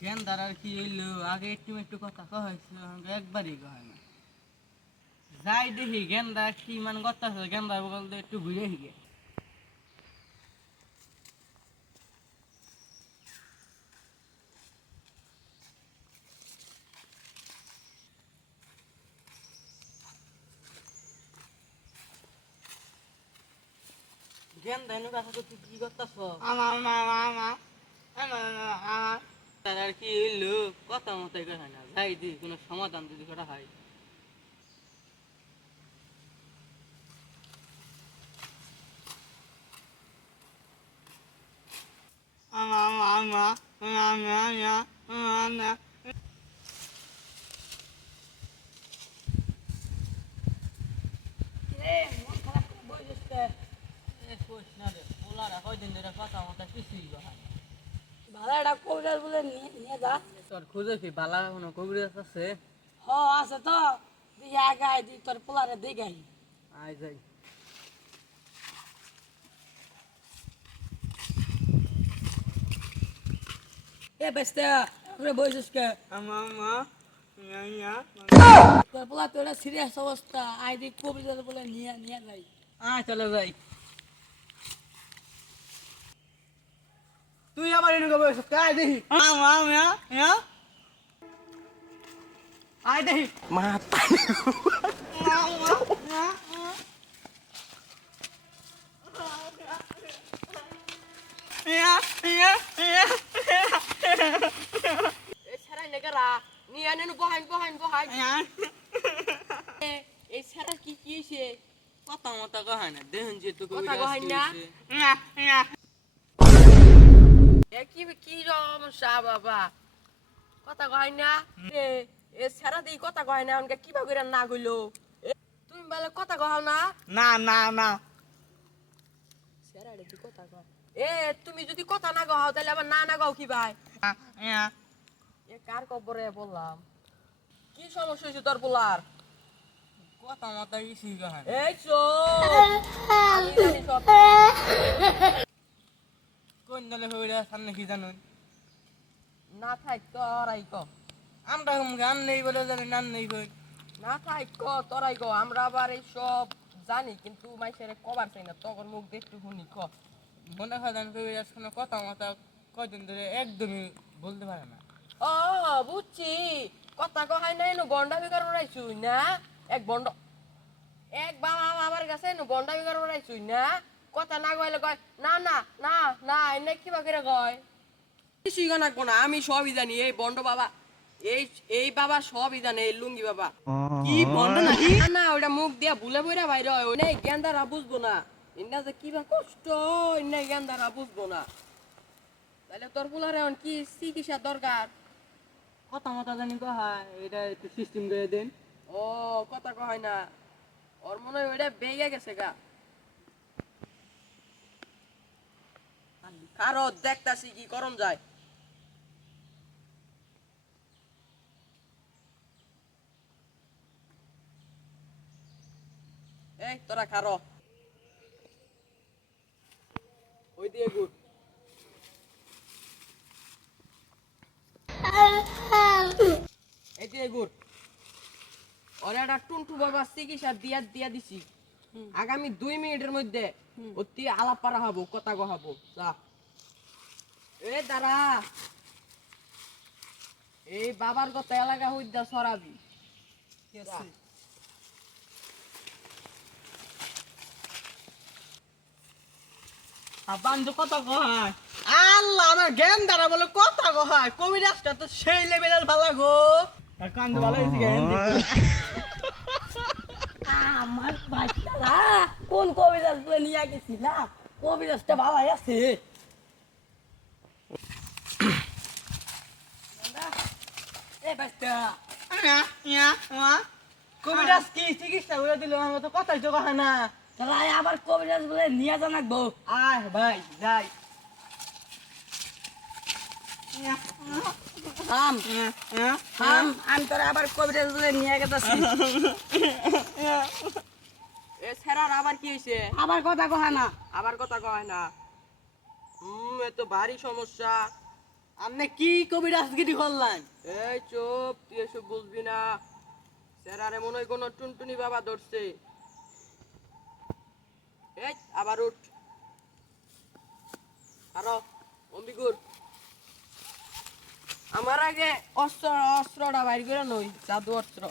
গেন্দার আর কি হইলো আগে একটু একটু কথা কইছিল একবারই কয় না যাই দেখি গেন্দা কি মান কথা আছে গেন্দার বগল দিয়ে একটু ঘুরে হিগে গেন্দা এনে কথা তো তুই কি করতাছ তার আর কি হইলো কথা মতোই কয় না যাই দি কোনো সমাধান যদি করা হয় তোর খুঁজে কি বালা কোনো কবিরাজ আছে আছে তো দিকে আগাই দি তোর পোলারে দেখাই আয় যাই এ বেস্তে আপনি বইছিস কে তোর পোলা তো এটা সিরিয়াস অবস্থা আই দি কবিরাজ বলে নিয়ে নিয়ে যাই আয় চলে যাই তুই আবার এনে গো আয় দেখি আয় দেখি মাথা এই ছাড়াই নেগারা নিয়ে আনেন বহাইন বহাইন বহাইন এই ছাড়া কি কি হইছে কথা মতো কয় না দেখুন যে তো কথা কয় না? এ কি কি সমস্যা বাবা কথা কয় না এ ছাড়া দেই কথা কয় না অনকে কিবা কইরা না কইলো তুমি বলে কথা কও না না ছাড়া দি কথা কও এ তুমি যদি কথা না কও তাহলে আবার না কও কি ভাই এ কার কবরে বললাম কি সমস্যা হইছে তোর পোলার কথা মতো কিছুই কয় না এই চো আমি জানি সব কোন দলে হইরা সামনে কি জানুন না থাক তোরাই ক আমরা গান নেই বলে জানি নাম নেই কই না থাক ক তোরাই ক আমরা আবার এই সব জানি কিন্তু মাইসেরে কবার চাই না তখন মুখ দেখতে শুনি ক মনে হয় জানি কই কোনো কথা মতো কয়দিন ধরে একদমই বলতে পারে না ও বুঝছি কথা কহাই নাই নো গন্ডা বিকার উড়াইছুই না এক বাবা আমার কাছে নো গন্ডা বিকার উড়াইছুই না কথা না কইলে কয় না না না না এনে কিবা করে কয় কিছুই না না আমি সবই জানি এই বন্ড বাবা এই এই বাবা সবই জানে এই লুঙ্গি বাবা কি বন্ধ নাকি না না ওটা মুখ দিয়া ভুলে বইরা বাইরে হয় ওই নাই গেন্দারা বুঝবো না ইন্না যে কিবা কষ্ট ইন্না গেন্দারা বুঝবো না তাহলে তোর পোলারে এখন কি চিকিৎসা দরকার কথা মতো জানি কয় এটা একটু সিস্টেম করে দেন ও কথা কয় না ওর মনে হয় ওইটা বেগে গেছে গা কারো দেখতাছি কি করম যায় এই তোরা খারো ওই দিয়ে গুড এই দিয়ে গুড ওরা একটা টুনটু বাবা চিকিৎসা দিয়া দিছি আগামী 2 মিনিটের মধ্যে অতি আলাপ পারা হবো কথা কহাবো যা এ দাঁড়া এই বাবার কথা এলাকা হইদা সরাবি বান্ধব কথা কয় আল্লাহ আমার জ্ঞান দ্বারা বলে কথা কয় কবিরাজটা তো সেই লেভেলের ভালো গো আর কান্দ ভালো হয়েছে জ্ঞান আমার বাচ্চারা কোন কবিরাজ নিয়ে গেছিলা কবিরাজটা ভালো আছে এ বাচ্চা কবিরাজ কি চিকিৎসা করে দিল আমার তো কথাই তো কয় না তাহলে আবার কবিরাজ বলে নিয়ে জানাকবো আয় ভাই যাই আমি তোরা আবার কবিরাজ বলে নিয়ে গেছি এ ছেড়ার আবার কি হয়েছে আবার কথা কয় না এ তো ভারী সমস্যা আপনি কি কবিরাজগিরি করলেন? এই চুপ, তুই এসব বুঝবি না। স্যারারে মনে হয় কোনো টুনটুনি বাবা ধরছে। এই আবার উঠ, আরো অম্বিগুর। আমার আগে অস্ত্রটা বাইর করে নই, জাদু অস্ত্র।